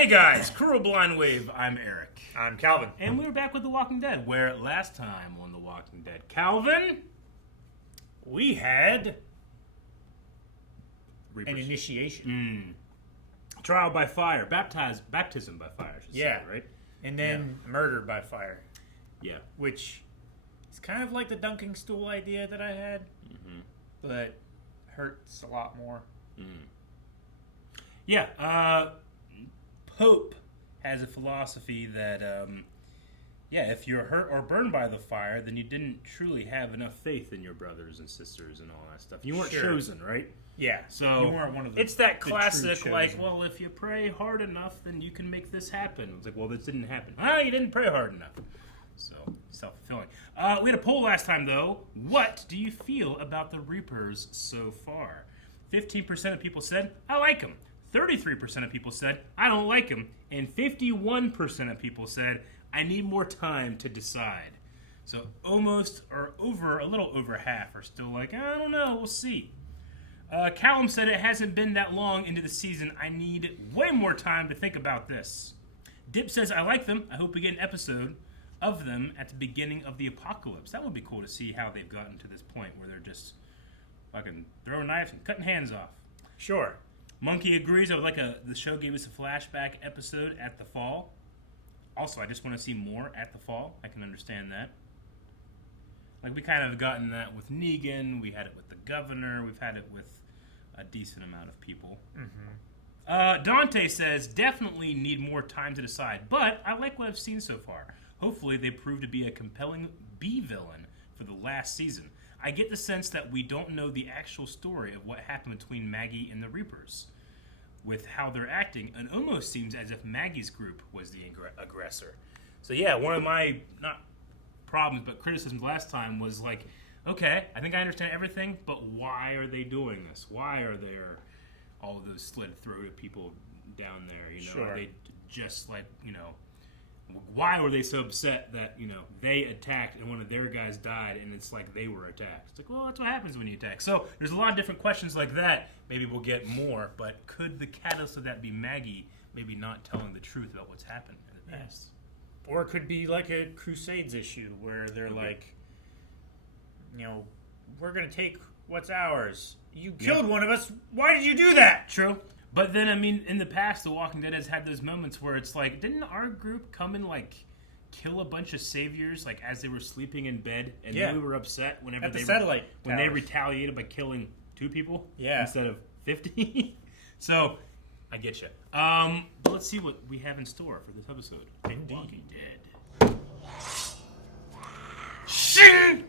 Hey guys, Cruel Blind Wave, I'm Eric. I'm Calvin. And we're back with The Walking Dead, where last time on The Walking Dead, Calvin, we had... An initiation. Trial by fire. Baptism by fire, I should say, right? And then murder by fire. Yeah. Which is kind of like the dunking stool idea that I had, but hurts a lot more. Yeah, Pope has a philosophy that, if you're hurt or burned by the fire, then you didn't truly have enough faith in your brothers and sisters and all that stuff. You weren't chosen, right? Yeah, so you weren't one of the it's that the classic, true like, chosen. well, if you pray hard enough, then you can make this happen. It's like, well, this didn't happen. You didn't pray hard enough. So, self-fulfilling. We had a poll last time, though. What do you feel about the Reapers so far? 15% of people said, I like them. 33% of people said, I don't like them. And 51% of people said, I need more time to decide. So almost, or over, a little over half are still like, I don't know, we'll see. Callum said it hasn't been that long into the season. I need way more time to think about this. Dip says, I like them. I hope we get an episode of them at the beginning of the apocalypse. That would be cool to see how they've gotten to this point where they're just fucking throwing knives and cutting hands off. Sure. Monkey agrees. I would like the show gave us a flashback episode at the fall. Also, I just want to see more at the fall. I can understand that. Like, we kind of gotten that with Negan. We had it with the governor. We've had it with a decent amount of people. Dante says, definitely need more time to decide, but I like what I've seen so far. Hopefully they prove to be a compelling B-villain for the last season. I get the sense that we don't know the actual story of what happened between Maggie and the Reapers. With how they're acting, it almost seems as if Maggie's group was the aggressor. So yeah, one of my, not problems, but criticisms last time was like, okay, I think I understand everything, but why are they doing this? Why are there all of those slit-throated people down there? You know, Sure. Are they just like, you know, why were they so upset that, you know, they attacked and one of their guys died and it's like they were attacked? It's like, well, that's what happens when you attack. So there's a lot of different questions like that. Maybe we'll get more, but could the catalyst of that be Maggie maybe not telling the truth about what's happened in the past? Or it could be like a Crusades issue where they're like, you know, we're going to take what's ours. You killed one of us. Why did you do that? True. But then, I mean, in the past, The Walking Dead has had those moments where it's like, didn't our group come and, like, kill a bunch of saviors, like, as they were sleeping in bed? And then we were upset whenever At the satellite when they towers. retaliated by killing 2 people Yeah. instead of 50. So, I get you. But let's see what we have in store for this episode. Indeed. Walking Dead. Shing!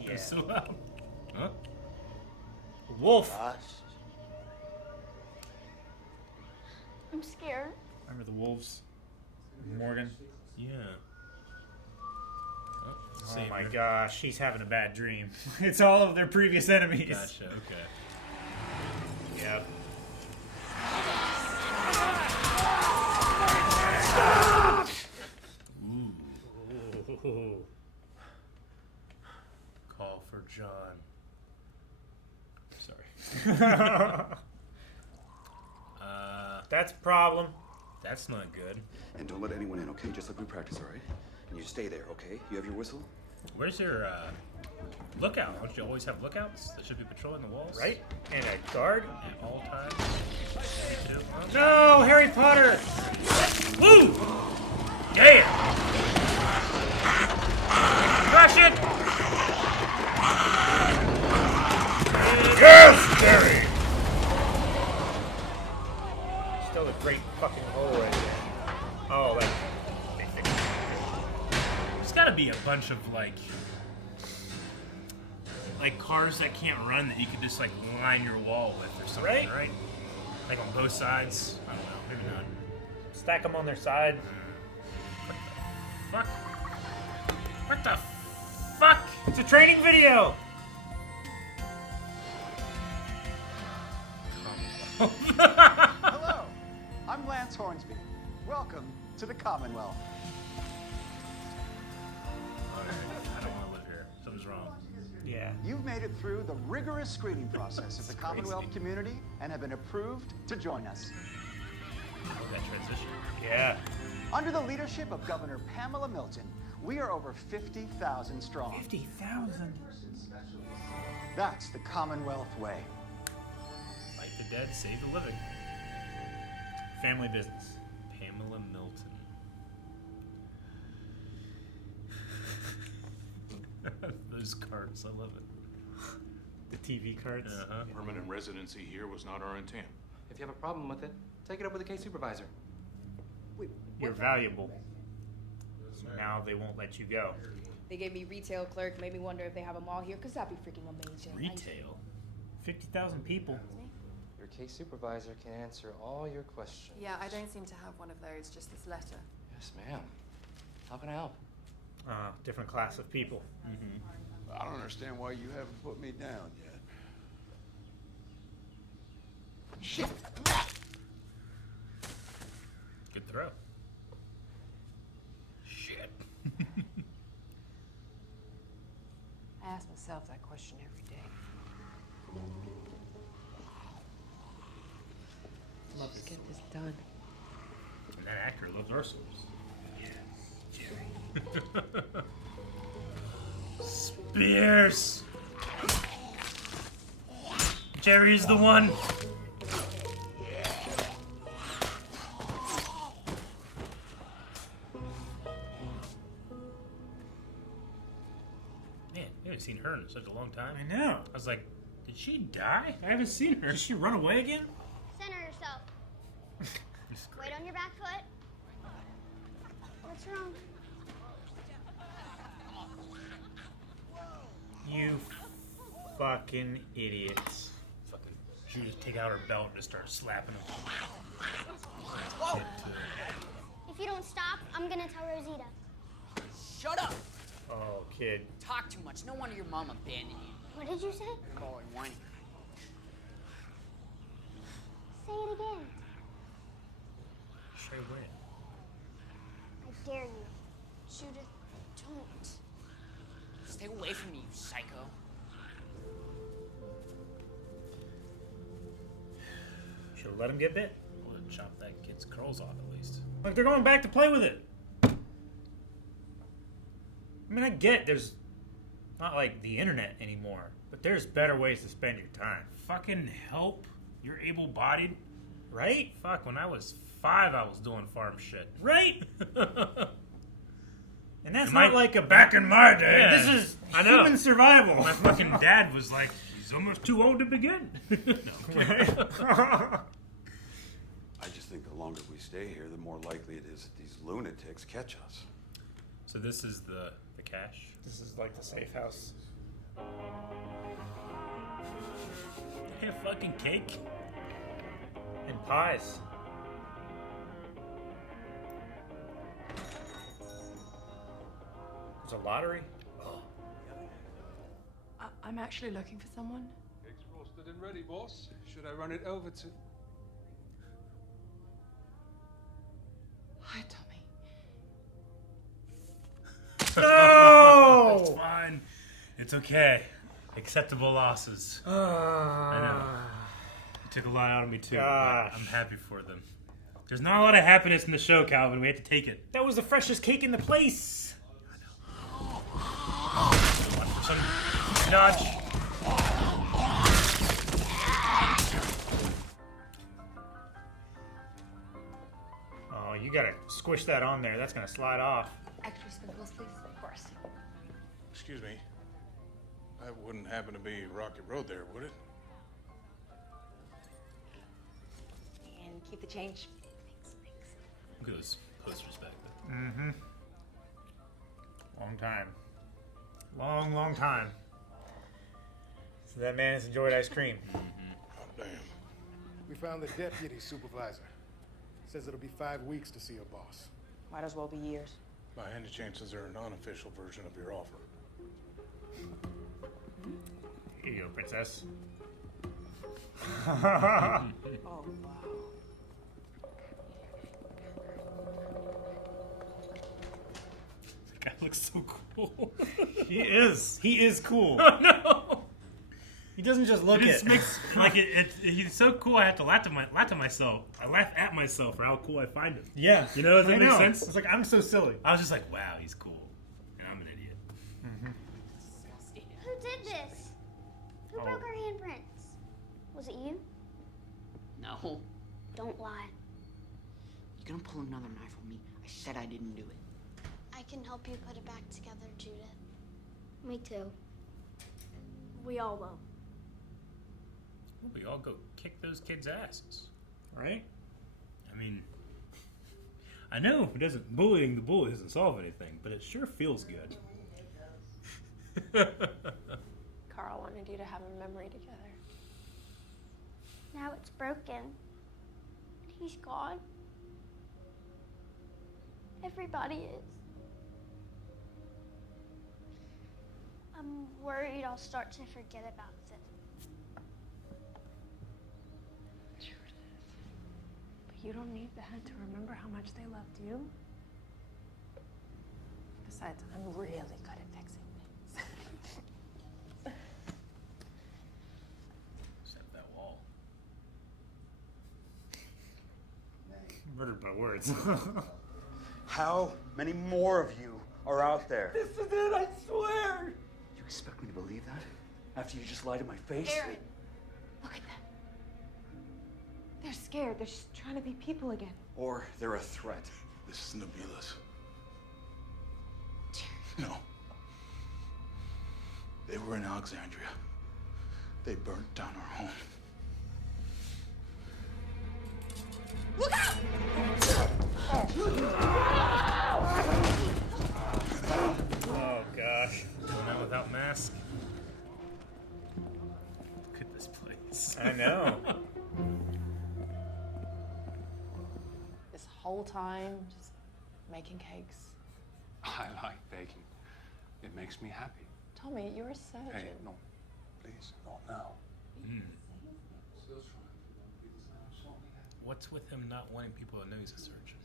Yeah. That's so loud. Huh? Wolf. I'm scared. Remember the wolves? Morgan. Yeah. Oh my gosh, he's having a bad dream. It's all of their previous enemies. Gotcha, okay. Yep. Ooh. Call for John. Sorry. That's a problem. That's not good. And don't let anyone in, okay? Just like we practice, all right? And you stay there, okay? You have your whistle? Where's your lookout? Don't you always have lookouts that should be patrolling the walls? Right? And a guard? At all times? No, Harry Potter! Woo! Damn! Crush it! Yes, Harry! Still a great fucking hole right there. Oh, that. There's gotta be a bunch of, like cars that can't run that you could just, like, line your wall with or something, right? Like, on both sides? I don't know. Maybe not. Stack them on their side. Fuck. What the fuck? It's a training video! Hello, I'm Lance Hornsby. Welcome to the Commonwealth. I don't want to live here. Something's wrong. Yeah. You've made it through the rigorous screening process of the Commonwealth community and have been approved to join us. Oh, that transition. Yeah. Under the leadership of Governor Pamela Milton, we are over 50,000 strong. 50,000. That's the Commonwealth way. Fight the dead, save the living. Family business. Pamela Milton. Those cards, I love it. The TV cards. Uh-huh. Permanent residency here was not our intent. If you have a problem with it, take it up with the case supervisor. Wait, You're valuable. So now they won't let you go. They gave me retail clerk, made me wonder if they have them all here, because that'd be freaking amazing. Retail. 50,000 people. Your case supervisor can answer all your questions. Yeah, I don't seem to have one of those, just this letter. Yes, ma'am. How can I help? Different class of people. I don't understand why you haven't put me down yet. Shit! Good throw. Shit. I ask myself that question every day. Let's get this done. And that actor loves our souls. Spears! Jerry's the one! Man, I haven't seen her in such a long time. I know. I was like, did she die? I haven't seen her. Did she run away again? Center yourself. Wait on your back foot. What's wrong? You fucking idiots. Fucking Judith take out her belt and just start slapping him. If you don't stop, I'm gonna tell Rosita. Shut up! Oh, kid. Talk too much. No wonder your mom abandoned you. What did you say? Boy, whiny. Say it again. Sure win. I dare you. Judith, don't. Stay away from me, you psycho. Should have let him get bit. I would have chopped that kid's curls off at least. Like, they're going back to play with it. I mean, I get there's not like the internet anymore, but there's better ways to spend your time. Fucking help. You're able-bodied. Right? Fuck, when I was 5, I was doing farm shit. Right? And that's And not my- like a back in my day. Yeah, This is I know. human survival. My fucking dad was like, he's almost too old to begin. No, I'm kidding. I just think the longer we stay here, the more likely it is that these lunatics catch us. So this is the cache. This is like the safe house. They have fucking cake. And pies. There's a lottery? I'm actually looking for someone. Cake's roasted and ready, boss. Should I run it over to... Hi, Tommy. No! It's fine. It's okay. Acceptable losses. I know. It took a lot out of me too. Gosh. I'm happy for them. There's not a lot of happiness in the show, Calvin. We have to take it. That was the freshest cake in the place. Some notch. Oh, you gotta squish that on there. That's gonna slide off. Extra sprinkles, please. Of course. Excuse me. That wouldn't happen to be Rocky Road there, would it? And keep the change. Look at those posters back there. Mm-hmm. Long time. Long time. So that man has enjoyed ice cream. Oh, damn. We found the deputy supervisor. Says it'll be 5 weeks to see a boss. Might as well be years. By any chances are an unofficial version of your offer. Here you go, princess. Oh, wow. That guy looks so cool. He is. He is cool. Oh no! He doesn't just look It just it. makes like it. He's so cool. I have to laugh to myself. I laugh at myself for how cool I find him. Yeah. You know, does that I make know. sense? It's like, I'm so silly. I was just like, wow, he's cool. And I'm an idiot. Who did this? Who broke our handprints? Was it you? No. Don't lie. You gonna pull another knife on me? I said I didn't do it. I can help you put it back together, Judith. Me too. We all will. We all go kick those kids' asses. Right? I mean, I know it doesn't. Bullying the bully doesn't solve anything, but it sure feels good. Carl wanted you to have a memory together. Now it's broken. He's gone. Everybody is. I'm worried I'll start to forget about this. But you don't need that to remember how much they loved you. Besides, I'm really good at fixing things. Except that wall. Murdered by words. How many more of you are out there? This is it, I swear! You expect me to believe that? After you just lied to my face? Aaron, look at them. They're scared. They're just trying to be people again. Or they're a threat. This is Nabila's. No. They were in Alexandria. They burnt down our home. Look out! Oh, gosh. Going out without mask. Look at this place. I know. This whole time, just making cakes. I like baking. It makes me happy. Tommy, you're a surgeon. Hey, no. Please, not now. What's with him not wanting people to know he's a surgeon?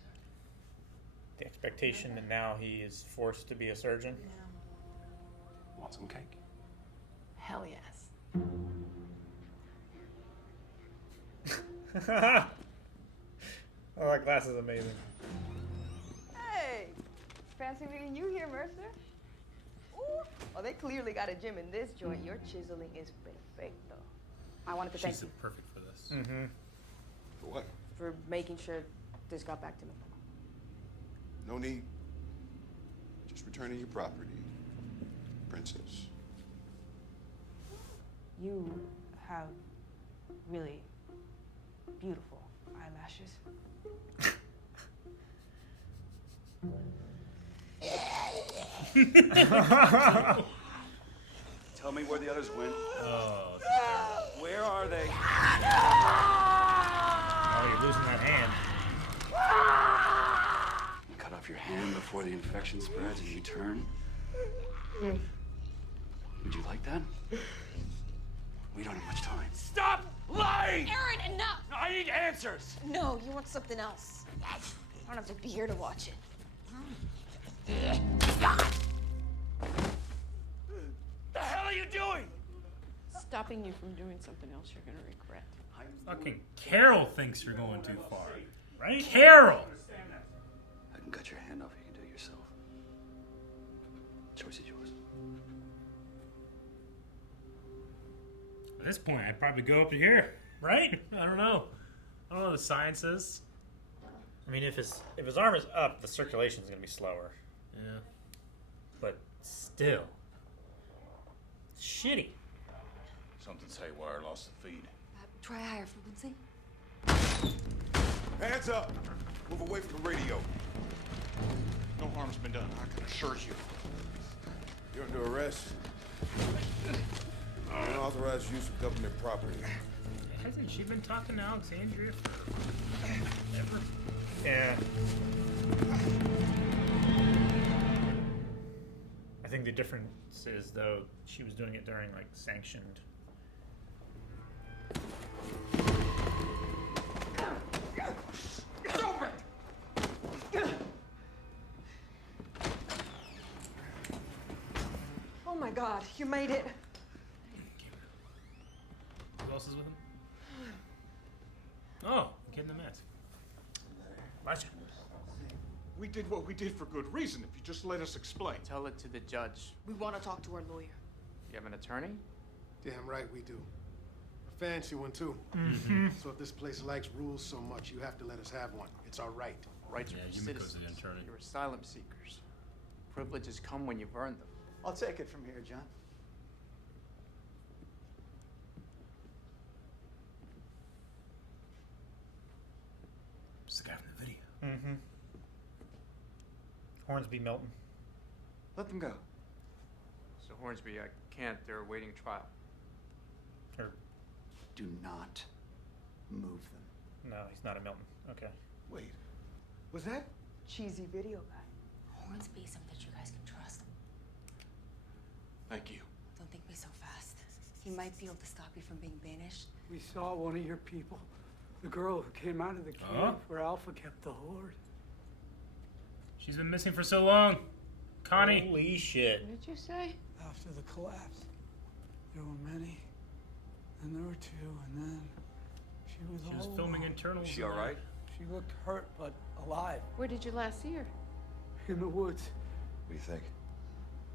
The expectation that now he is forced to be a surgeon. Want some cake? Hell yes. Oh, that glass is amazing. Hey, fancy meeting you here, Mercer. Ooh, well, they clearly got a gym in this joint. Your chiseling is perfecto. I wanted to thank She's you perfect for this. Mm-hmm. For what? for making sure this got back to me. No need. Just returning your property, princess. You have really beautiful eyelashes. Tell me where the others went. Oh, Where are they? Oh, you're losing that hand. You cut off your hand before the infection spreads and you turn? Would you like that? We don't have much time. Stop lying! Aaron, enough! I need answers! No, you want something else. I don't have to be here to watch it. The hell are you doing? Stopping you from doing something else you're gonna regret. fucking Carol thinks you're going too far. Right? Carol! I can cut your hand off, you can do it yourself. Choice is yours. At this point, I'd probably go up to here. Right? I don't know. I don't know what the science is. I mean, if his arm is up, the circulation's gonna be slower. Yeah. But still, shitty. Something's haywire, lost the feed. Try higher frequency. Hands up! Move away from the radio. No harm's been done, I can assure you. You're under arrest. Unauthorized use of government property. Hasn't she been talking to Alexandria forever? Yeah. I think the difference is, though, she was doing it during, like, sanctioned. Oh my God, you made it. Who else is with him? Oh, the kid in the mask. We did what we did for good reason, if you just let us explain. Tell it to the judge. We want to talk to our lawyer. You have an attorney? Damn right we do. A fancy one, too. So if this place likes rules so much, you have to let us have one. It's our right. Rights Yeah, of Yumiko's citizens. an attorney. You're asylum seekers. Privileges come when you've earned them. I'll take it from here, John. It's the guy from the video. Mm-hmm. Hornsby Milton. Let them go. So Hornsby, I can't. They're awaiting trial. Or, Do not move them. no, he's not a Milton. Okay. Wait, was that? Cheesy video guy. Hornsby isn't that you guys can trust. Thank you. Don't think me so fast. He might be able to stop you from being banished. We saw one of your people. The girl who came out of the cave where Alpha kept the horde. She's been missing for so long. Connie. Holy shit. What did you say? After the collapse, there were many. And there were two, and then she was all filming alone. internals. Is she all right? She looked hurt, but alive. Where did you last see her? In the woods. What do you think?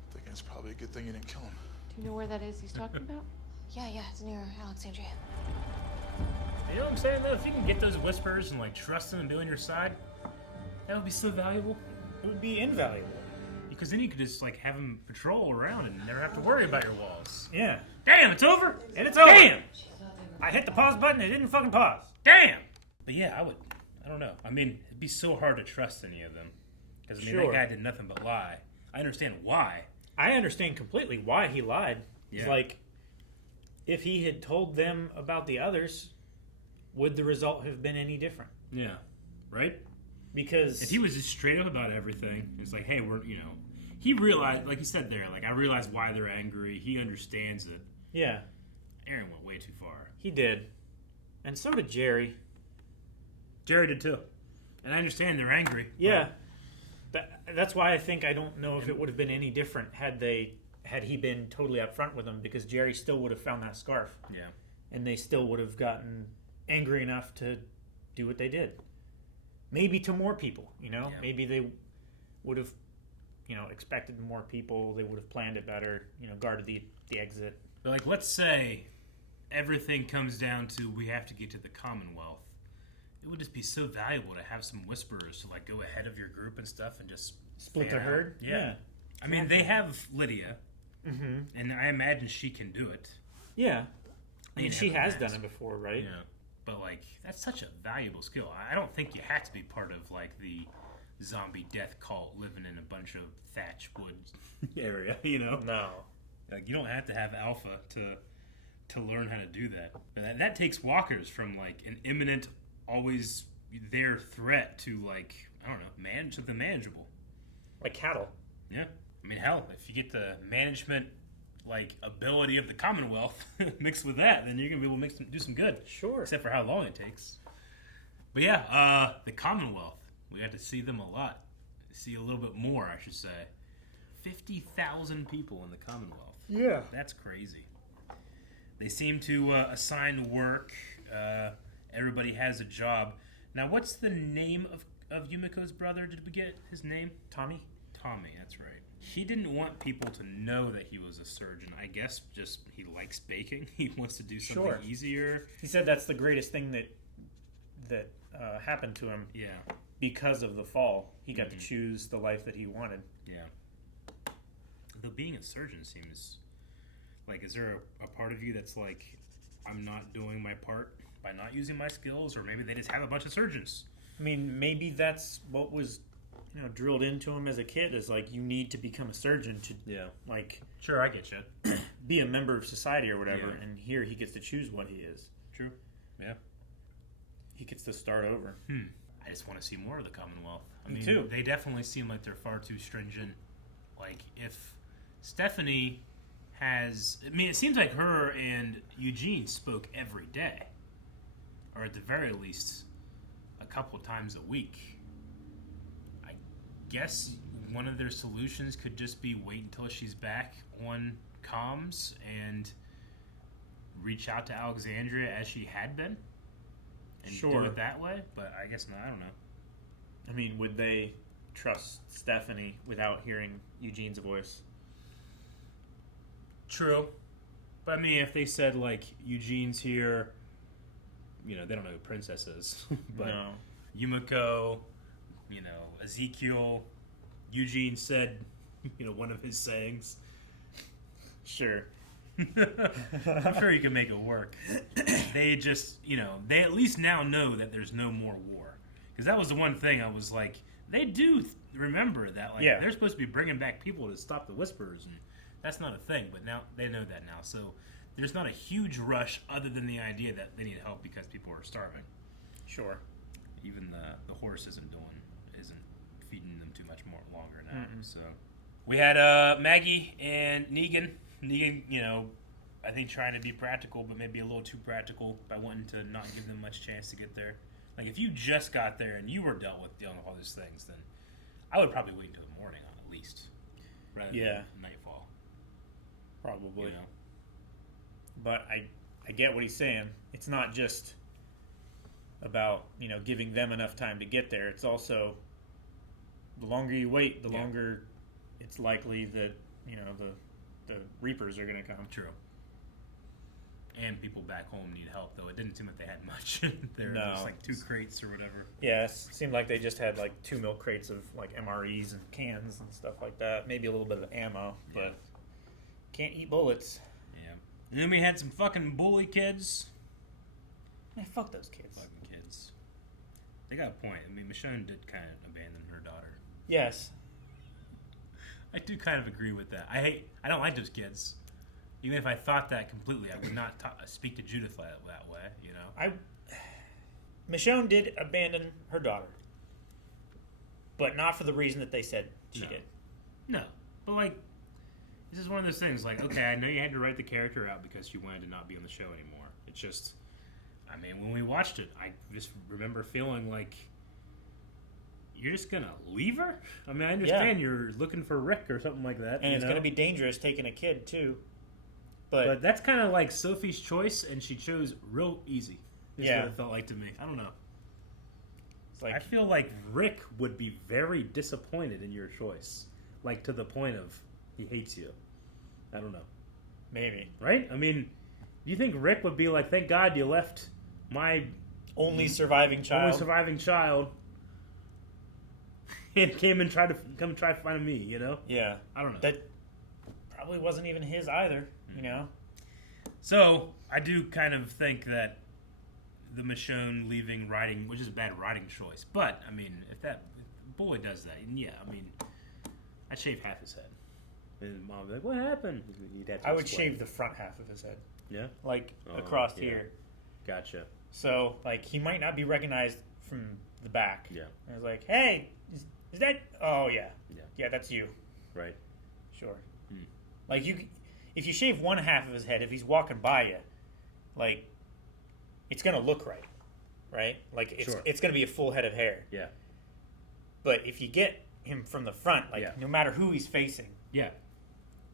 I think that's probably a good thing you didn't kill him. Do you know where that is he's talking about? Yeah, it's near Alexandria. You know what I'm saying, though? If you can get those whispers and, like, trust them and be on your side, that would be so valuable. It would be invaluable. Because then you could just, like, have them patrol around and never have to worry about your walls. Yeah. Damn, it's over? And it's over. Damn! I hit the pause button, it didn't fucking pause. Damn! But yeah, I don't know. I mean, it'd be so hard to trust any of them. Because, I mean, Sure. that guy did nothing but lie. I understand why. I understand completely why he lied. Yeah. It's like, if he had told them about the others, would the result have been any different? Yeah. Right? Because if he was just straight up about everything, it's like, hey, he realized, like he said there, like, I realize why they're angry. He understands it. Yeah. Aaron went way too far. He did. And so did Jerry. Jerry did too. And I understand they're angry. Yeah. That's why I think I don't know if it would have been any different had he been totally upfront with them, because Jerry still would have found that scarf. Yeah. And they still would have gotten angry enough to do what they did. Maybe to more people, Yeah. Maybe they would have, expected more people. They would have planned it better, guarded the exit. But, like, let's say everything comes down to we have to get to the Commonwealth. It would just be so valuable to have some whisperers to, like, go ahead of your group and stuff and just split the fan out. herd. Yeah. I mean, they have Lydia, Mm-hmm. and I imagine she can do it. Yeah. I mean, she has done it before, right? Yeah. But, like, that's such a valuable skill. I don't think you have to be part of, like, the zombie death cult living in a bunch of thatch wood area, No. Like, you don't have to have alpha to learn how to do that. And that takes walkers from, like, an imminent, always there threat to, like, I don't know, something manageable. Like cattle. Yeah. I mean, hell, if you get the management, like, ability of the Commonwealth mixed with that, then you're going to be able to do some good. Sure. Except for how long it takes. But yeah, the Commonwealth. We got to see them a lot. See a little bit more, I should say. 50,000 people in the Commonwealth. Yeah. That's crazy. They seem to assign work. Everybody has a job. Now, what's the name of Yumiko's brother? Did we get his name? Tommy? Tommy, that's right. He didn't want people to know that he was a surgeon. I guess just he likes baking. He wants to do something easier. He said that's the greatest thing that happened to him. Yeah. Because of the fall. He got to choose the life that he wanted. Yeah. Though being a surgeon seems... Like, is there a part of you that's like, I'm not doing my part by not using my skills? Or maybe they just have a bunch of surgeons. I mean, maybe that's what was... drilled into him as a kid is like you need to become a surgeon to like sure I get you be a member of society or whatever, Yeah. and here he gets to choose what he is. True. Yeah. He gets to start over. I just want to see more of the Commonwealth. I Me mean, too. They definitely seem like they're far too stringent. Like, if Stephanie has... I mean, it seems like her and Eugene spoke every day. Or at the very least, a couple of times a week. I guess one of their solutions could just be wait until she's back on comms and reach out to Alexandria as she had been. And do it that way, but I guess not. I don't know. I mean, would they trust Stephanie without hearing Eugene's voice. True. But I mean, if they said, like, Eugene's here, they don't know who Princess is. But No. Yumiko, Ezekiel, Eugene said, one of his sayings. Sure. I'm sure you can make it work. They just, they at least now know that there's no more war. Because that was the one thing I was like, they do remember that, like, they're supposed to be bringing back people to stop the Whisperers, and that's not a thing, but now they know that now. So there's not a huge rush other than the idea that they need help because people are starving. Sure. Even the horse isn't feeding them too much more longer now. So we had Maggie and Negan. Negan, I think trying to be practical, but maybe a little too practical by wanting to not give them much chance to get there. Like, if you just got there and you were dealing with all these things, then I would probably wait until the morning at least, rather than nightfall. Probably. But I get what he's saying. It's not just about, giving them enough time to get there. It's also, the longer you wait, the longer it's likely that, the Reapers are going to come. True. And people back home need help, though. It didn't seem like they had much. There No. was like 2 crates or whatever. Yeah, it seemed like they just had like 2 milk crates of like MREs and cans and stuff like that. Maybe a little bit of ammo, but can't eat bullets. Yeah. And then we had some fucking bully kids. Man, fuck those kids. Fucking kids. They got a point. I mean, Michonne did kind of abandon her daughter. Yes. I do kind of agree with that. I don't like those kids. Even if I thought that completely, I would not speak to Judith that way, Michonne did abandon her daughter. But not for the reason that they said she did. No. But, like, this is one of those things, like, okay, I know you had to write the character out because she wanted to not be on the show anymore. It's just, I mean, when we watched it, I just remember feeling like, you're just going to leave her? I mean, I understand you're looking for Rick or something like that. And it's going to be dangerous taking a kid, too. But that's kind of like Sophie's choice, and she chose real easy. Is what it felt like to me. I don't know. It's like, I feel like Rick would be very disappointed in your choice. Like, to the point of, he hates you. I don't know. Maybe. Right? I mean, do you think Rick would be like, thank God you left my... Only surviving child. And came and tried to find me, Yeah. I don't know. That probably wasn't even his either, So, I do kind of think that the Michonne leaving writing, which is a bad writing choice, but, I mean, if the boy does that, I mean, I'd shave half his head. And Mom would be like, what happened? I would shave the front half of his head. Yeah? Like, across here. Gotcha. So, like, he might not be recognized from the back. Yeah. And it's like, hey, is that... Oh, yeah. Yeah, that's you. Right. Sure. Like, if you shave one half of his head, if he's walking by you, like, it's going to look right? Like, it's going to be a full head of hair. Yeah. But if you get him from the front, like, no matter who he's facing,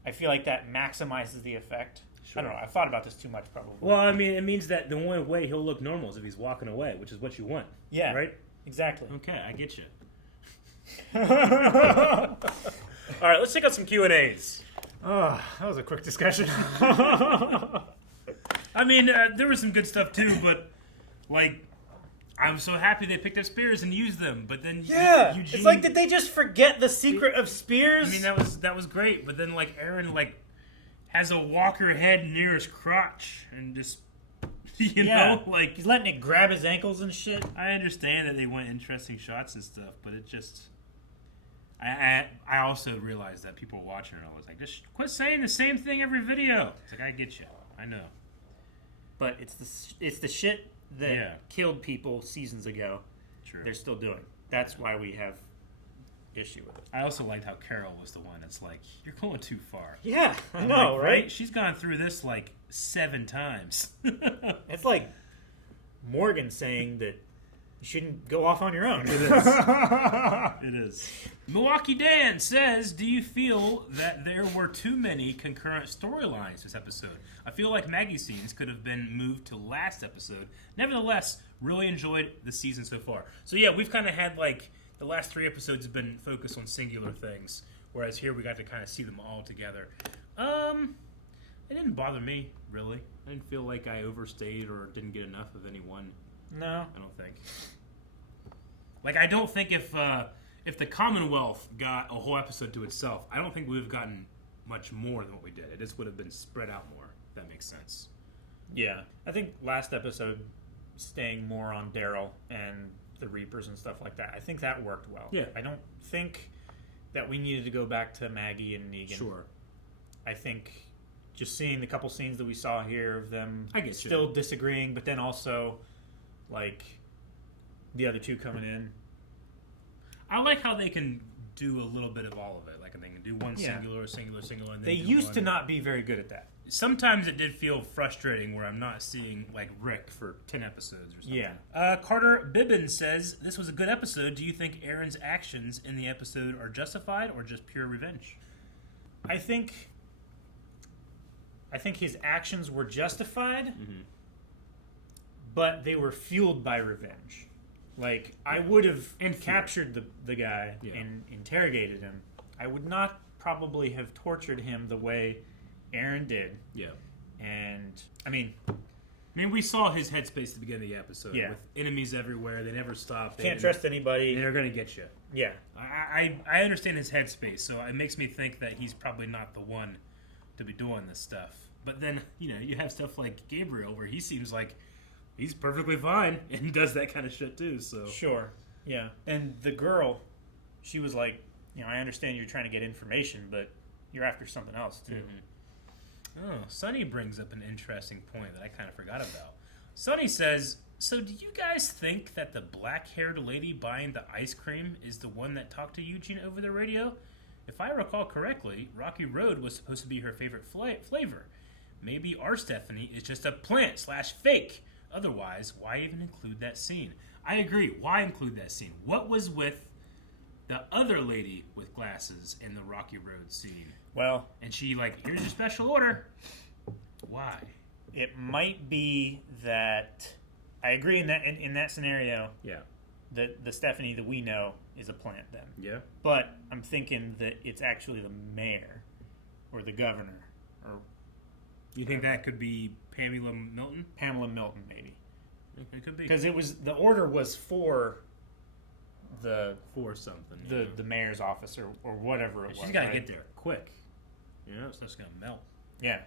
I feel like that maximizes the effect. Sure. I don't know. I've thought about this too much, probably. Well, I mean, it means that the only way he'll look normal is if he's walking away, which is what you want. Yeah. Right? Exactly. Okay, I get you. All right, let's check out some Q&As. Oh, that was a quick discussion. I mean, there was some good stuff too, but like, I'm so happy they picked up spears and used them. But then, Eugene, it's like, did they just forget the secret of spears? I mean, that was great. But then, like, Aaron has a walker head near his crotch and just, you know, like he's letting it grab his ankles and shit. I understand that they want interesting shots and stuff, but it just. I also realized that people were watching and I was like, just quit saying the same thing every video. It's like, I get you. I know. But it's the shit that killed people seasons ago. True. They're still doing. That's why we have issue with it. I also liked how Carol was the one that's like, you're going too far. Yeah, I know, right? She's gone through this like 7 times. It's like Morgan saying that you shouldn't go off on your own. It is. It is. Milwaukee Dan says, do you feel that there were too many concurrent storylines this episode? I feel like Maggie scenes could have been moved to last episode. Nevertheless, really enjoyed the season so far. So yeah, we've kind of had like the last 3 episodes have been focused on singular things, whereas here we got to kind of see them all together. It didn't bother me, really. I didn't feel like I overstayed or didn't get enough of any one. No. I don't think. Like, I don't think if the Commonwealth got a whole episode to itself, I don't think we would have gotten much more than what we did. It just would have been spread out more, if that makes sense. Yeah. I think last episode, staying more on Daryl and the Reapers and stuff like that, I think that worked well. Yeah. I don't think that we needed to go back to Maggie and Negan. Sure. I think just seeing the couple scenes that we saw here of them I get still disagreeing, but then also, like, the other two coming in. I like how they can do a little bit of all of it. Like, they can do one singular, and then they used to not be very good at that. Sometimes it did feel frustrating where I'm not seeing, like, Rick for 10 episodes or something. Yeah. Carter Bibbin says, this was a good episode. Do you think Aaron's actions in the episode are justified or just pure revenge? I think his actions were justified, but they were fueled by revenge. Like, I would have captured the guy and interrogated him. I would not probably have tortured him the way Aaron did. Yeah. And, I mean, we saw his headspace at the beginning of the episode. Yeah. With enemies everywhere. They never stop. Can't trust anybody. They're going to get you. Yeah. I understand his headspace, so it makes me think that he's probably not the one to be doing this stuff. But then, you have stuff like Gabriel where he seems like he's perfectly fine and does that kind of shit too. So Sure. Yeah. And the girl, she was like, I understand you're trying to get information, but you're after something else too. Mm-hmm. Oh, Sonny brings up an interesting point that I kind of forgot about. Sonny says, so do you guys think that the black-haired lady buying the ice cream is the one that talked to Eugene over the radio? If I recall correctly, Rocky Road was supposed to be her favorite flavor. Maybe our Stephanie is just a plant/fake. Otherwise, why even include that scene? I agree. Why include that scene? What was with the other lady with glasses in the Rocky Road scene? Well, and she here's your special order. Why? It might be that I agree in that scenario. Yeah. The Stephanie that we know is a plant then. Yeah. But I'm thinking that it's actually the mayor or the governor or. You think that could be Pamela Milton? Pamela Milton, maybe. It could be. Because the order was for something. The mayor's office or whatever it was. She's got to get there quick. So it's going to melt. Yeah.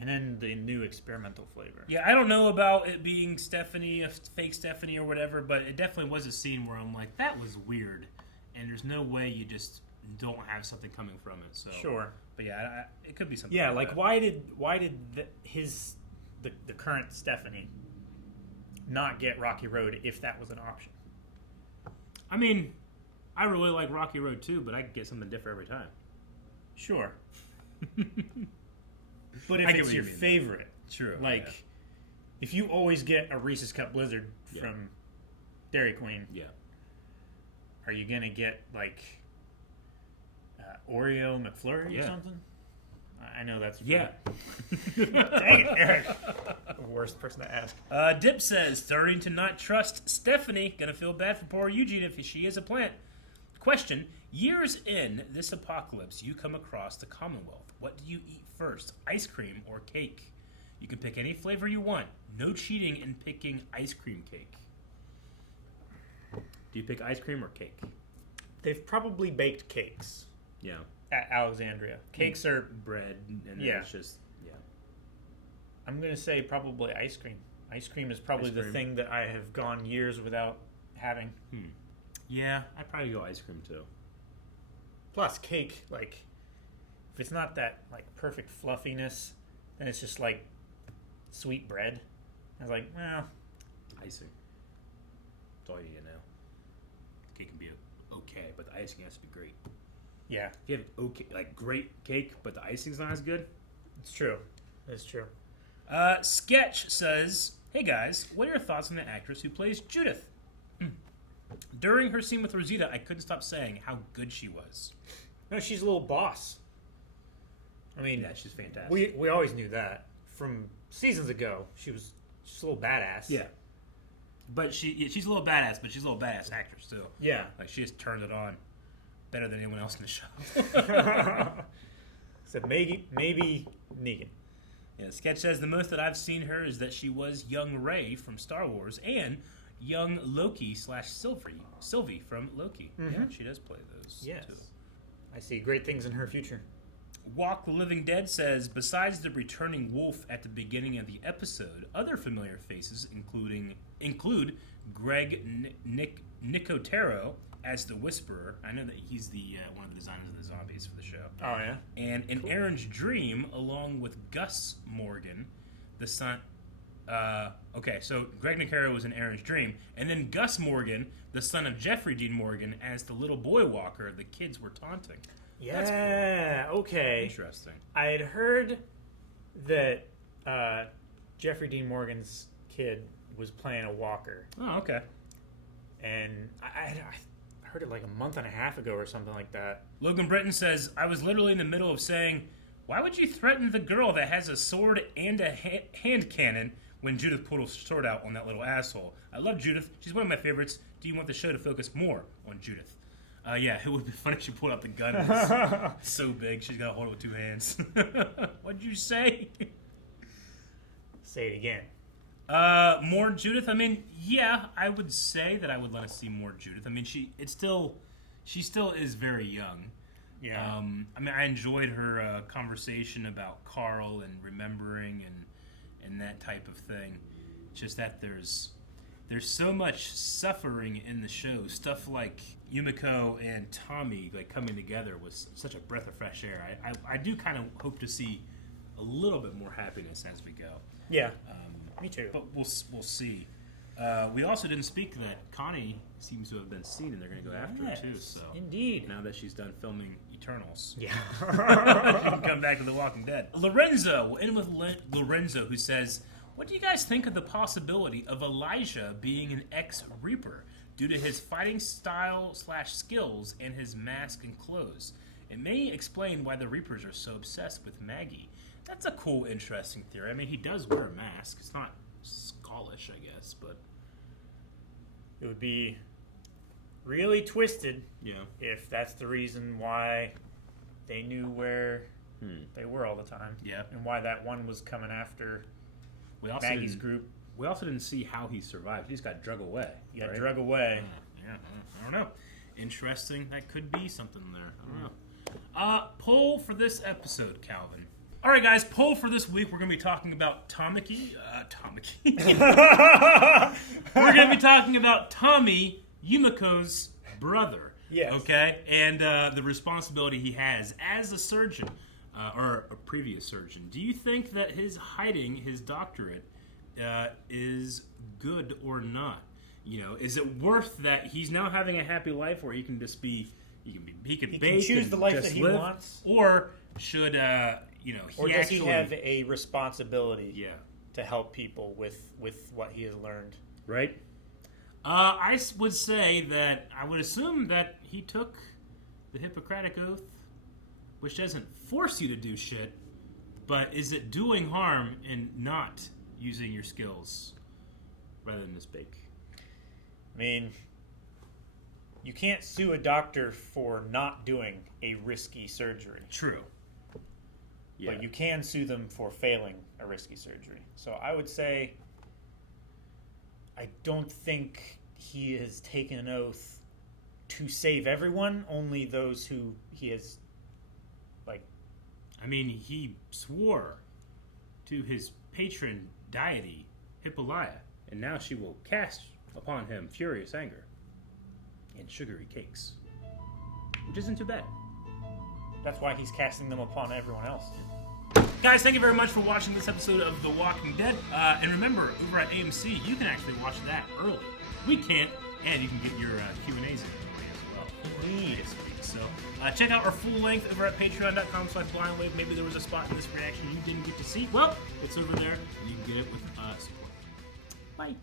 And then the new experimental flavor. Yeah, I don't know about it being Stephanie, a fake Stephanie or whatever, but it definitely was a scene where I'm like, that was weird. And there's no way you just don't have something coming from it. So Sure. But yeah, it could be something. Yeah, like that. why did the current Stephanie not get Rocky Road if that was an option? I mean, I really like Rocky Road too, but I could get something different every time. Sure. But if it's your favorite, true. If you always get a Reese's Cup Blizzard from Dairy Queen, are you gonna get Oreo McFlurry or something? I know that's yeah. Dang it, Eric. The worst person to ask. Dip says, starting to not trust Stephanie. Gonna feel bad for poor Eugene if she is a plant. Question: years in this apocalypse, you come across the Commonwealth. What do you eat first, ice cream or cake? You can pick any flavor you want. No cheating in picking ice cream cake. Do you pick ice cream or cake? They've probably baked cakes. Yeah. At Alexandria. Cakes are bread and it's just I'm gonna say probably ice cream. Ice cream is probably the thing that I have gone years without having. Yeah, I'd probably go ice cream too. Plus cake, if it's not that perfect fluffiness, then it's just sweet bread. I was like, well, icing. That's all you need now. Cake can be okay, but the icing has to be great. Yeah. If you have great cake, but the icing's not as good. It's true. It's true. Sketch says, hey guys, what are your thoughts on the actress who plays Judith? During her scene with Rosita, I couldn't stop saying how good she was. No, she's a little boss. I mean, yeah, she's fantastic. We always knew that from seasons ago. She was just a little badass. Yeah. But she's a little badass, but she's a little badass actress too. Yeah. Like she just turned it on better than anyone else in the show. So maybe Negan. Yeah, the sketch says the most that I've seen her is that she was young Rey from Star Wars and young Loki / Sylvie from Loki. Yeah, she does play those. Yes. Too. I see great things in her future. Walk the Living Dead says, besides the returning wolf at the beginning of the episode, other familiar faces include Greg Nicotero as the Whisperer. I know that he's the one of the designers of the zombies for the show. Oh, yeah? And in Aaron's Dream, along with Gus Morgan, the son... okay, so Greg Nicotero was in Aaron's Dream, and then Gus Morgan, the son of Jeffrey Dean Morgan, as the little boy walker the kids were taunting. Yeah, cool. Okay. Interesting. I had heard that Jeffrey Dean Morgan's kid was playing a walker. Oh, okay. And I heard it like a month and a half ago or something like that. Logan Britton says, I was literally in the middle of saying, why would you threaten the girl that has a sword and a hand cannon when Judith pulled a sword out on that little asshole? I love Judith. She's one of my favorites. Do you want the show to focus more on Judith? Yeah, it would be funny if she pulled out the gun. It's so big, she's got to hold it with 2 hands. What'd you say? Say it again. More Judith? I mean, yeah, I would say that I would let us see more Judith. I mean, she still is very young. Yeah. I mean, I enjoyed her conversation about Carl and remembering and that type of thing. It's just that there's so much suffering in the show. Stuff like Yumiko and Tommy like coming together was such a breath of fresh air. I do kind of hope to see a little bit more happiness as we go. Yeah, me too. But we'll see. We also didn't speak that Connie seems to have been seen, and they're going to go after her too. So indeed, now that she's done filming Eternals, yeah, she can come back to The Walking Dead. Lorenzo, we'll end with Lorenzo, who says, what do you guys think of the possibility of Elijah being an ex-Reaper due to his fighting style / skills and his mask and clothes? It may explain why the Reapers are so obsessed with Maggie. That's a cool, interesting theory. I mean, he does wear a mask. It's not Scottish, I guess, but it would be really twisted. Yeah. If that's the reason why they knew where they were all the time. Yeah. And why that one was coming after Maggie's group. We also didn't see how he survived. He just got drug away. He got drug away. Yeah, I don't know. Interesting. That could be something there. I don't know. Poll for this episode, Calvin. All right, guys. Poll for this week. We're going to be talking about We're going to be talking about Tommy, Yumiko's brother. Yes. Okay? And the responsibility he has as a surgeon, or a previous surgeon. Do you think that his hiding his doctorate is good or not? You know, is it worth that he's now having a happy life where he can just be, he can choose the life that he wants, or should or does he have a responsibility to help people with what he has learned? Right. I would say that I would assume that he took the Hippocratic Oath, which doesn't force you to do shit, but is it doing harm in not using your skills rather than mistake? I mean, you can't sue a doctor for not doing a risky surgery. True. Yeah. But you can sue them for failing a risky surgery. So I would say I don't think he has taken an oath to save everyone, only those who he has, I mean, he swore to his patron deity, Hippolyta, and now she will cast upon him furious anger and sugary cakes, which isn't too bad. That's why he's casting them upon everyone else. Guys, thank you very much for watching this episode of The Walking Dead. And remember, over at AMC, you can actually watch that early. We can't, and you can get your Q&As in early as well. Indeed. So check out our full length over at patreon.com/blindwave. Maybe there was a spot in this reaction you didn't get to see. Well, it's over there, and you can get it with support. Bye.